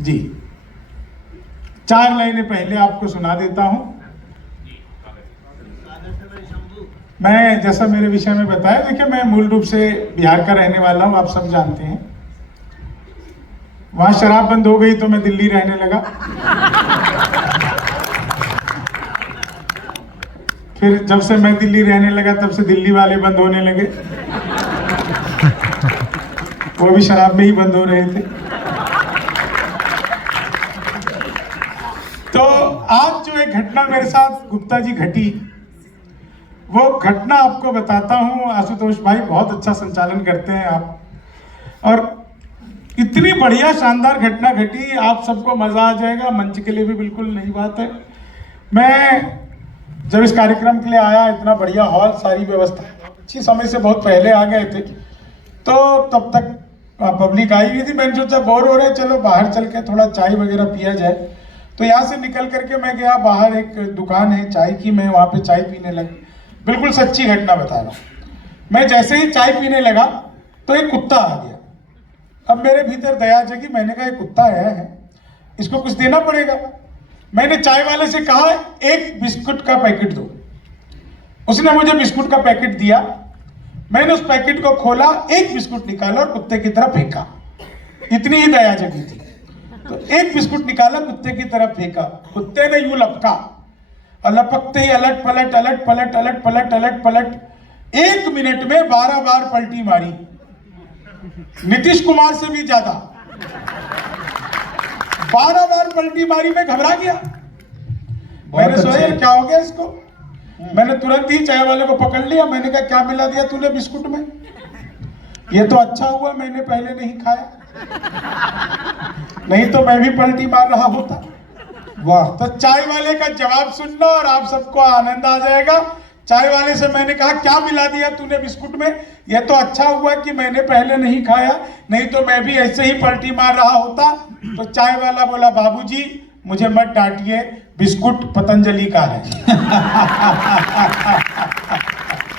जी 4 लाइनें पहले आपको सुना देता हूं। मैं जैसा मेरे विषय में बताया, देखिए मैं मूल रूप से बिहार का रहने वाला हूं, आप सब जानते हैं। वहां शराब बंद हो गई तो मैं दिल्ली रहने लगा। फिर जब से मैं दिल्ली रहने लगा तब से दिल्ली वाले बंद होने लगे, वो भी शराब में ही बंद हो रहे थे। तो आज जो एक घटना मेरे साथ गुप्ता जी घटी, वो घटना आपको बताता हूं। आशुतोष भाई बहुत अच्छा संचालन करते हैं आप, और इतनी बढ़िया शानदार घटना घटी, आप सबको मजा आ जाएगा, मंच के लिए भी बिल्कुल नई बात है। मैं जब इस कार्यक्रम के लिए आया, इतना बढ़िया हॉल, सारी व्यवस्था अच्छी, समय से बहुत पहले आ गए थे, तो तब तक पब्लिक आई हुई थी। मैंने सोचा बोर हो रहे, चलो बाहर चल के थोड़ा चाय वगैरह पिया जाए। तो यहाँ से निकल करके मैं गया बाहर, एक दुकान है चाय की, मैं वहाँ पे चाय पीने लगा। बिल्कुल सच्ची घटना बता रहा हूँ। मैं जैसे ही चाय पीने लगा तो एक कुत्ता आ गया। अब मेरे भीतर दया जगी, मैंने कहा ये कुत्ता आया है, इसको कुछ देना पड़ेगा। मैंने चाय वाले से कहा एक बिस्कुट का पैकेट दो। उसने मुझे बिस्कुट का पैकेट दिया। मैंने उस पैकेट को खोला, एक बिस्कुट निकाला और कुत्ते की तरफ फेंका। इतनी ही दया जगी थी। तो एक बिस्कुट निकाला, कुत्ते की तरफ फेंका। कुत्ते ने यूं लपका, और लपकते ही अलट पलट अलट पलट अलट पलट अलट पलट 1 मिनट में 12 बार पलटी मारी, नीतीश कुमार से भी ज्यादा 12 बार पलटी मारी। मैं घबरा गया। मैंने सोचा क्या हो गया इसको। मैंने तुरंत ही चाय वाले को पकड़ लिया। मैंने कहा क्या मिला दिया तूने बिस्कुट में? ये तो अच्छा हुआ मैंने पहले नहीं खाया, नहीं तो मैं भी पलटी मार रहा होता। वाह। तो चाय वाले का जवाब सुनना और आप सबको आनंद आ जाएगा। चाय वाले से मैंने कहा क्या मिला दिया तूने बिस्कुट में? यह तो अच्छा हुआ कि मैंने पहले नहीं खाया, नहीं तो मैं भी ऐसे ही पलटी मार रहा होता। तो चाय वाला बोला बाबूजी मुझे मत डांटिए, बिस्कुट पतंजलि का है।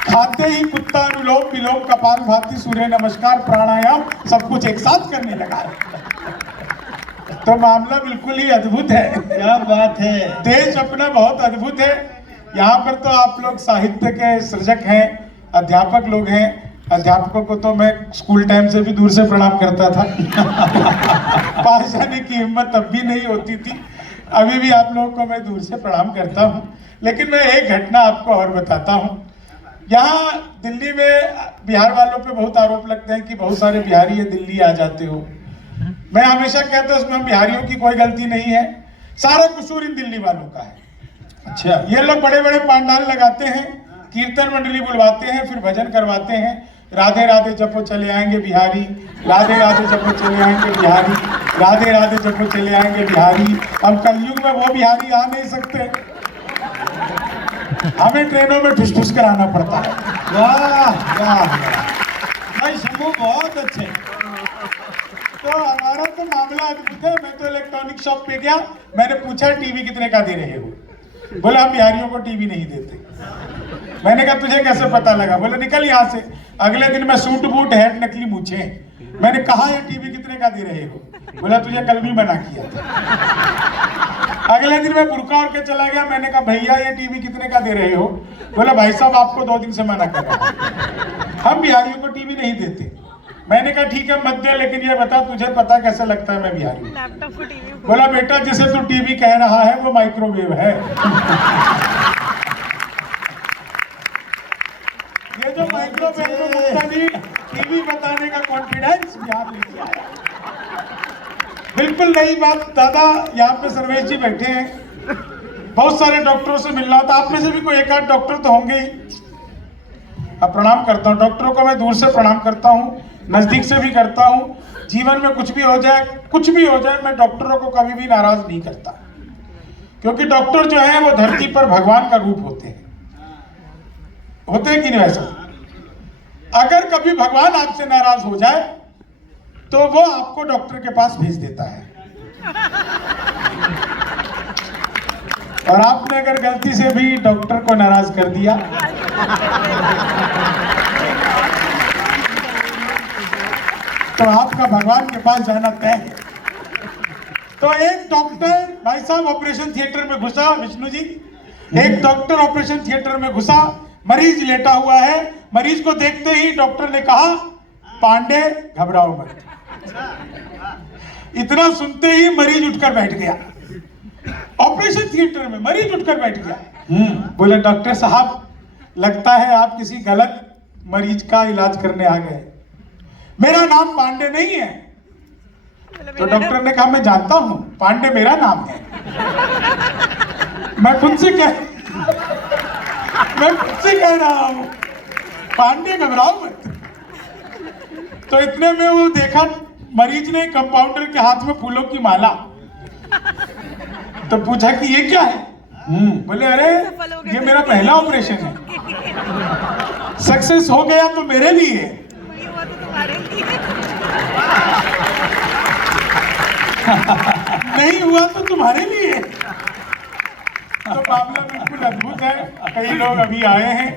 खाते ही कुत्ता अनुलोम विलोम कपालभाति सूर्य नमस्कार प्राणायाम सब कुछ एक साथ करने लगा। तो मामला बिल्कुल ही अद्भुत है। क्या बात है। देश अपना बहुत अद्भुत है। यहाँ पर तो आप लोग साहित्य के सृजक हैं, अध्यापक लोग हैं। अध्यापकों को तो मैं स्कूल टाइम से भी दूर से प्रणाम करता था। पास जाने की हिम्मत तब भी नहीं होती थी, अभी भी आप लोगों को मैं दूर से प्रणाम करता हूँ। लेकिन मैं एक घटना आपको और बताता हूँ। यहाँ दिल्ली में बिहार वालों पे बहुत आरोप लगते हैं कि बहुत सारे बिहारी ये दिल्ली आ जाते हो। मैं हमेशा कहता हूँ इसमें हम बिहारियों की कोई गलती नहीं है, सारा कसूर इन दिल्ली वालों का है। अच्छा, ये लोग बड़े बड़े पंडाल लगाते हैं, कीर्तन मंडली बुलवाते हैं, फिर भजन करवाते हैं, राधे राधे जपो चले आएंगे बिहारी, राधे राधे जपो चले आएंगे बिहारी, राधे राधे जपो चले आएंगे बिहारी। अब कलयुग में वो बिहारी आ नहीं सकते, हमें ट्रेनों में ठुस ठुस कराना पड़ता है। वाह वाह भाई शंभू बहुत अच्छे। तो हमारा तो मामला अद्भुत है। मैं तो इलेक्ट्रॉनिक शॉप पे गया, मैंने पूछा टीवी कितने का दे रहे हो? बोले हम बिहारियों को टीवी नहीं देते। मैंने कहा तुझे कैसे पता लगा? बोले निकल यहाँ से। अगले दिन मैं सूट बूट हैट नकली मूछे। मैंने कहा ये टीवी कितने का दे रहे हो? बोला तुझे कल भी मना किया था। अगले दिन मैं बुर्का ओढ़ के चला गया। मैंने कहा भैया ये टीवी कितने का दे रहे हो? बोला भाई साहब आपको 2 दिन से मना कर रहा हूं, हम बिहारियों को टीवी नहीं देते। मैंने कहा ठीक है मत दे, लेकिन ये बता तुझे पता कैसे लगता है मैं बिहारी हूं? बोला बेटा जिसे तू टीवी कह रहा है वो माइक्रोवेव है। ये जो माइक्रोवेव में टीवी बताने का कॉन्फिडेंस बिहार लेके आया, बिल्कुल नई बात। दादा यहाँ पे सर्वेश जी बैठे हैं, बहुत सारे डॉक्टरों से मिलना होता, आप में से भी कोई एक आध डॉक्टर तो होंगे ही। अब प्रणाम करता हूँ डॉक्टरों को, मैं दूर से प्रणाम करता हूँ, नजदीक से भी करता हूँ। जीवन में कुछ भी हो जाए, कुछ भी हो जाए, मैं डॉक्टरों को कभी भी नाराज नहीं करता, क्योंकि डॉक्टर जो है वो धरती पर भगवान का रूप होते हैं कि नहीं? वैसा अगर कभी भगवान आपसे नाराज हो जाए तो वो आपको डॉक्टर के पास भेज देता है। और आपने अगर गलती से भी डॉक्टर को नाराज कर दिया तो आपका भगवान के पास जाना तय है। तो एक डॉक्टर भाई साहब ऑपरेशन थिएटर में घुसा, विष्णु जी, एक डॉक्टर ऑपरेशन थिएटर में घुसा, मरीज लेटा हुआ है। मरीज को देखते ही डॉक्टर ने कहा, पांडे घबराओ मत। इतना सुनते ही मरीज उठकर बैठ गया। ऑपरेशन थिएटर में मरीज उठकर बैठ गया। बोले, डॉक्टर साहब लगता है आप किसी गलत मरीज का इलाज करने आ गए, मेरा नाम पांडे नहीं है। तो डॉक्टर ने कहा, मैं जानता हूं, पांडे मेरा नाम है। मैं खुद से कह रहा हूं, पांडे घबराओ मत। तो इतने में वो देखा मरीज ने कंपाउंडर के हाथ में फूलों की माला, तो पूछा कि ये क्या है? बोले, अरे ये मेरा पहला ऑपरेशन है, सक्सेस हो गया तो मेरे लिए, नहीं हुआ तो तुम्हारे लिए। तो मामला बिल्कुल अद्भुत है। कई लोग अभी आए हैं,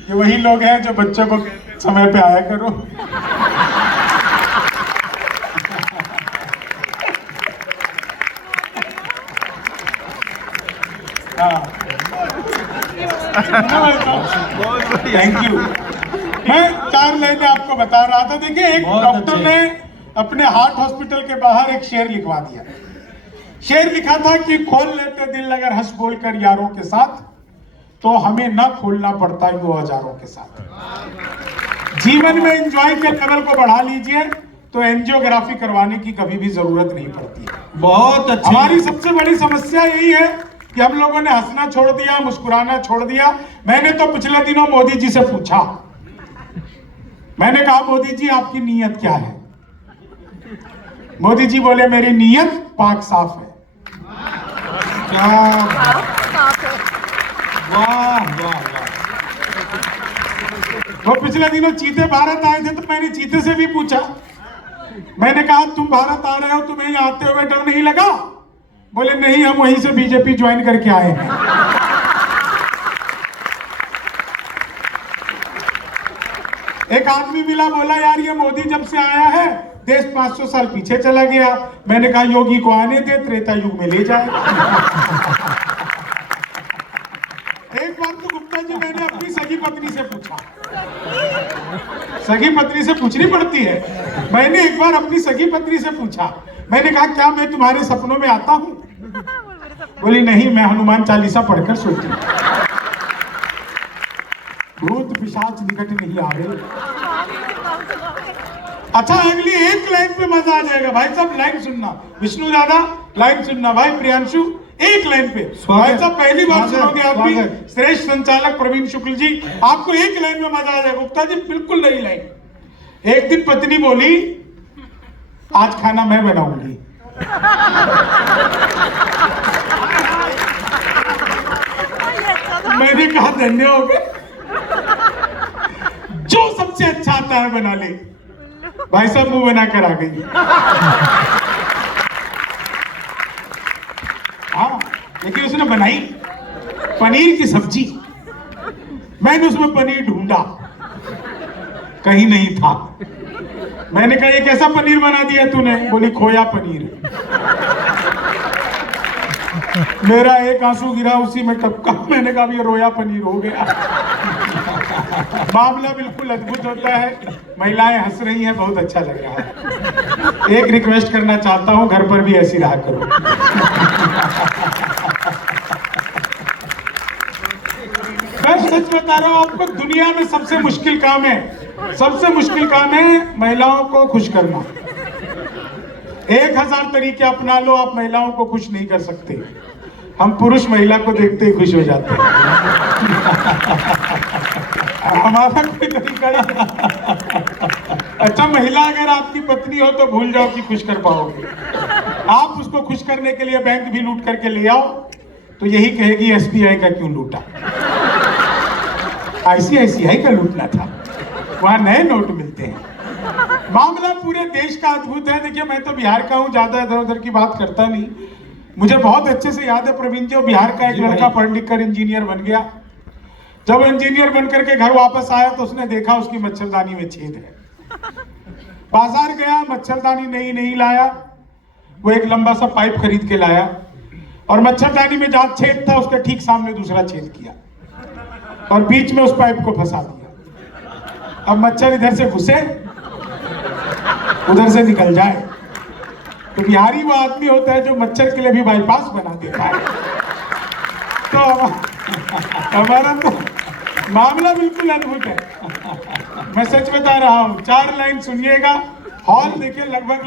ये वही लोग हैं जो बच्चों को समय पे आया करो। Thank you. मैं 4 लाइनें आपको बता रहा था। देखिए, एक डॉक्टर ने अपने हार्ट हॉस्पिटल के बाहर एक शेर लिखवा दिया। शेर लिखा था कि खोल लेते दिल अगर हंस बोल कर यारों के साथ, तो हमें ना खोलना पड़ता यूं औजारों के साथ। जीवन में एंजॉय के लेवल को बढ़ा लीजिए तो एंजियोग्राफी करवाने की कभी भी जरूरत नहीं पड़ती है। बहुत अच्छा। हमारी सबसे बड़ी समस्या यही है कि हम लोगों ने हंसना छोड़ दिया, मुस्कुराना छोड़ दिया। मैंने तो पिछले दिनों मोदी जी से पूछा, मैंने कहा, मोदी जी आपकी नीयत क्या है? मोदी जी बोले, मेरी नीयत पाक साफ है। क्या वाह वाह वाह। वो पिछले दिनों चीते भारत आए थे, तो मैंने चीते से भी पूछा, मैंने कहा, तुम भारत आ रहे हो, तुम्हें यहाँ आते हुए डर नहीं लगा? बोले, नहीं, हम वहीं से बीजेपी ज्वाइन करके आए हैं। एक आदमी मिला, बोला, यार ये मोदी जब से आया है देश 500 साल पीछे चला गया। मैंने कहा, योगी को आने दे, त्रेता युग में ले जाए। एक बार तो गुप्ता जी, मैंने अपनी सगी पत्नी से पूछा, सगी पत्नी से पूछनी पड़ती है, मैंने एक बार अपनी सगी पत्नी से पूछा, मैंने कहा, क्या मैं तुम्हारे सपनों में आता हूं? बोली, नहीं, मैं हनुमान चालीसा पढ़कर सोती हूं। भूत पिशाच निकट नहीं आ रहे। अच्छा, अगली एक लाइन पे मजा आ जाएगा भाई साहब। लाइन सुनना, विष्णु दादा, लाइन सुनना। भाई प्रियांशु, एक लाइन पे भाई साहब, पहली बार सुनोगे आप भी। श्रेष्ठ संचालक प्रवीण शुक्ल जी, आपको एक लाइन में मजा आ जाएगा। गुप्ता जी, बिल्कुल नई लाइन। एक दिन पत्नी बोली, आज खाना मैं बनाऊंगी। मैंने कहा, धन्य हो गए, जो सबसे अच्छा आता है बना ले। भाई साहब मुंह बनाकर आ गई। हाँ, लेकिन उसने बनाई पनीर की सब्जी। मैंने उसमें पनीर ढूंढा, कहीं नहीं था। मैंने कहा, ये कैसा पनीर बना दिया तूने? बोली, खोया पनीर। मेरा एक आंसू गिरा, उसी में टपका। मैंने कहा, ये रोया पनीर हो गया। मामला बिल्कुल अद्भुत होता है। महिलाएं हंस रही हैं, बहुत अच्छा लग रहा है। एक रिक्वेस्ट करना चाहता हूं, घर पर भी ऐसी रहा करो। मैं सच बता रहा हूं आपको, दुनिया में सबसे मुश्किल काम है, सबसे मुश्किल काम है महिलाओं को खुश करना। 1000 तरीके अपना लो, आप महिलाओं को खुश नहीं कर सकते। हम पुरुष महिला को देखते ही खुश हो जाते हैं। हमारा कोई तरीका नहीं। अच्छा, महिला अगर आपकी पत्नी हो तो भूल जाओ कि खुश कर पाओगे। आप उसको खुश करने के लिए बैंक भी लूट करके ले आओ तो यही कहेगी, SBI का क्यों लूटा? ICICI का लूटना था, वहां नए नोट मिलते हैं। मामला पूरे देश का अद्भुत है। देखिए, मैं तो बिहार का हूं, ज्यादा इधर उधर की बात करता नहीं। मुझे बहुत अच्छे से याद है, प्रवीण जी, बिहार का एक लड़का पढ़ लिख कर इंजीनियर बन गया। जब इंजीनियर बन करके घर वापस आया तो उसने देखा उसकी मच्छरदानी में छेद है। बाजार गया, मच्छरदानी नहीं लाया। वो एक लंबा सा पाइप खरीद के लाया और मच्छरदानी में जहां छेद था उसके ठीक सामने दूसरा छेद किया और बीच में उस पाइप को फंसा दिया। अब मच्छर इधर से घुसे उधर से निकल जाए। तो बिहारी वो आदमी होता है जो मच्छर के लिए भी बाईपास बना देता है। तो हमारा तो मामला बिल्कुल अद्भुत है। मैं सच बता रहा हूं, 4 लाइन सुनिएगा। हॉल देखिए लगभग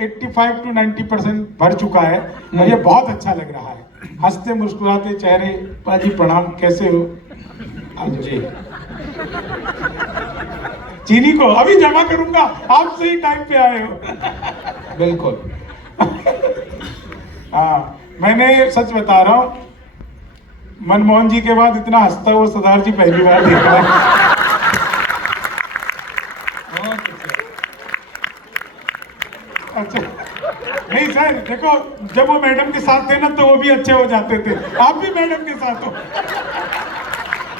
85 to 90% भर चुका है और ये बहुत अच्छा लग रहा है। हंसते मुस्कुराते चेहरे। पाजी प्रणाम, कैसे हो? जी चीनी को अभी जमा करूंगा, आप सही टाइम पे आए हो। बिल्कुल। हाँ, मैंने सच बता रहा हूं, मनमोहन जी के बाद इतना हंसता हुआ सरदार जी पहली बार देखा है। अच्छा नहीं सर, देखो जब वो मैडम के साथ थे ना तो वो भी अच्छे हो जाते थे। आप भी मैडम के साथ हो।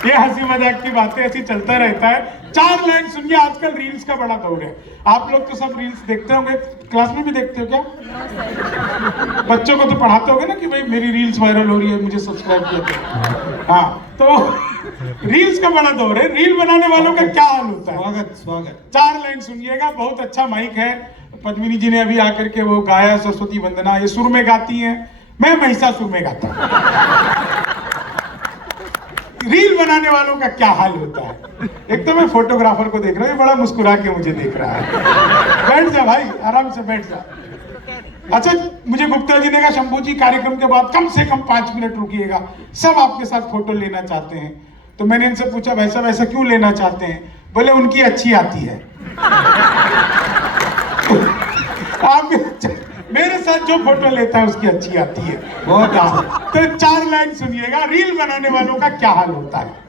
ये हंसी मजाक की बातें ऐसी चलता रहता है। 4 लाइन सुनिए। आजकल रील्स का बड़ा दौर है। आप लोग तो सब रील्स देखते होंगे, क्लास में भी देखते हो क्या? बच्चों को तो पढ़ाते होगे ना कि भाई मेरी रील्स वायरल हो रही है, मुझे सब्सक्राइब किया। हाँ, तो रील्स का बड़ा दौर है। रील बनाने वालों का क्या हाल होता है? स्वागत। 4 लाइन सुनिएगा। बहुत अच्छा माइक है। पद्मिनी जी ने अभी आकर के वो गाया, सरस्वती वंदना। ये सुर में गाती हैं, मैं महिषासुर में गाता हूं। रील बनाने वालों का क्या हाल होता है? एक तो मैं फोटोग्राफर को देख रहा हूँ, ये बड़ा मुस्कुरा के मुझे देख रहा है। बैठ जा भाई, आराम से बैठ जा। अच्छा, मुझे गुप्ता जी ने कहा शंभू जी कार्यक्रम के बाद कम से कम 5 मिनट रुकिएगा, सब आपके साथ फोटो लेना चाहते हैं। तो मैंने इनसे पूछा भाई साहब ऐसा क्यों लेना चाहते हैं? बोले उनकी अच्छी आती है। आप मेरे साथ जो फोटो लेता है उसकी अच्छी आती है। तो 4 लाइन सुनिएगा। रील बनाने वालों का क्या हाल होता है?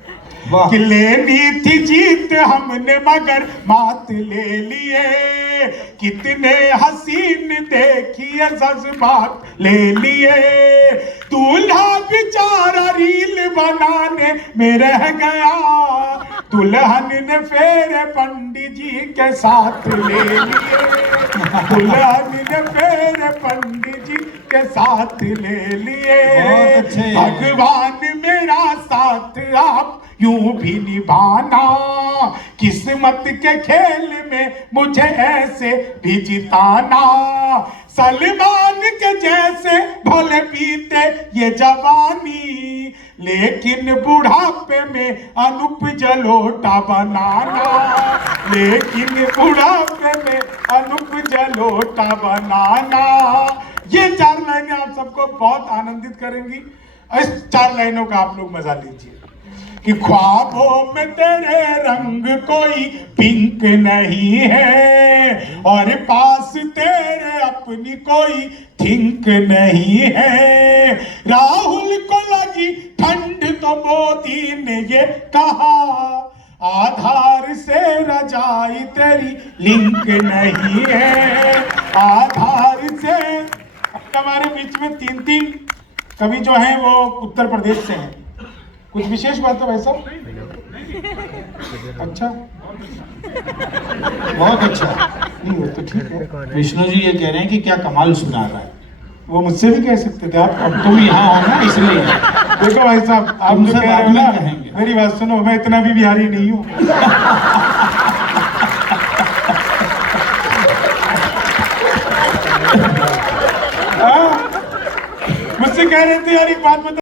कि लेनी थी जीत हमने मगर मात ले लिए, कितने हसीन देखिए जज्बात ले लिए, दूल्हा बेचारा रील बनाने में रह गया, दुल्हन ने फेरे पंडित जी के साथ ले लिए, दुल्हन ने फेरे पंडित जी के साथ ले लिए। भगवान मेरा साथ आप यूं भी निभाना, किस्मत के खेल में मुझे ऐसे भी जिताना, सलमान के जैसे भले पीते ये जवानी, लेकिन बुढ़ापे में अनूप जलोटा बनाना, लेकिन बुढ़ापे में अनूप जलोटा बनाना। ये 4 लाइनें आप सबको बहुत आनंदित करेंगी। इस 4 लाइनों का आप लोग मजा लीजिए। कि ख्वाबों में तेरे रंग कोई पिंक नहीं है, और पास तेरे अपनी कोई थिंक नहीं है, राहुल को लगी ठंड तो मोदी ने ये कहा, आधार से रजाई तेरी लिंक नहीं है, आधार से। हमारे बीच में 3 कवि जो हैं वो उत्तर प्रदेश से हैं। कुछ विशेष बात है भाई साहब? अच्छा, बहुत अच्छा। नहीं वो तो ठीक है। विष्णु जी ये कह रहे हैं कि क्या कमाल सुना रहा है। वो मुझसे भी कह सकते थे आप। अब तुम यहाँ हो ना इसलिए। देखो भाई साहब, आप जो कह रहे हो ना, मेरी बात सुनो, मैं इतना भी बिहारी नहीं हूँ। मुझसे कह रहे थे यार एक बात बता।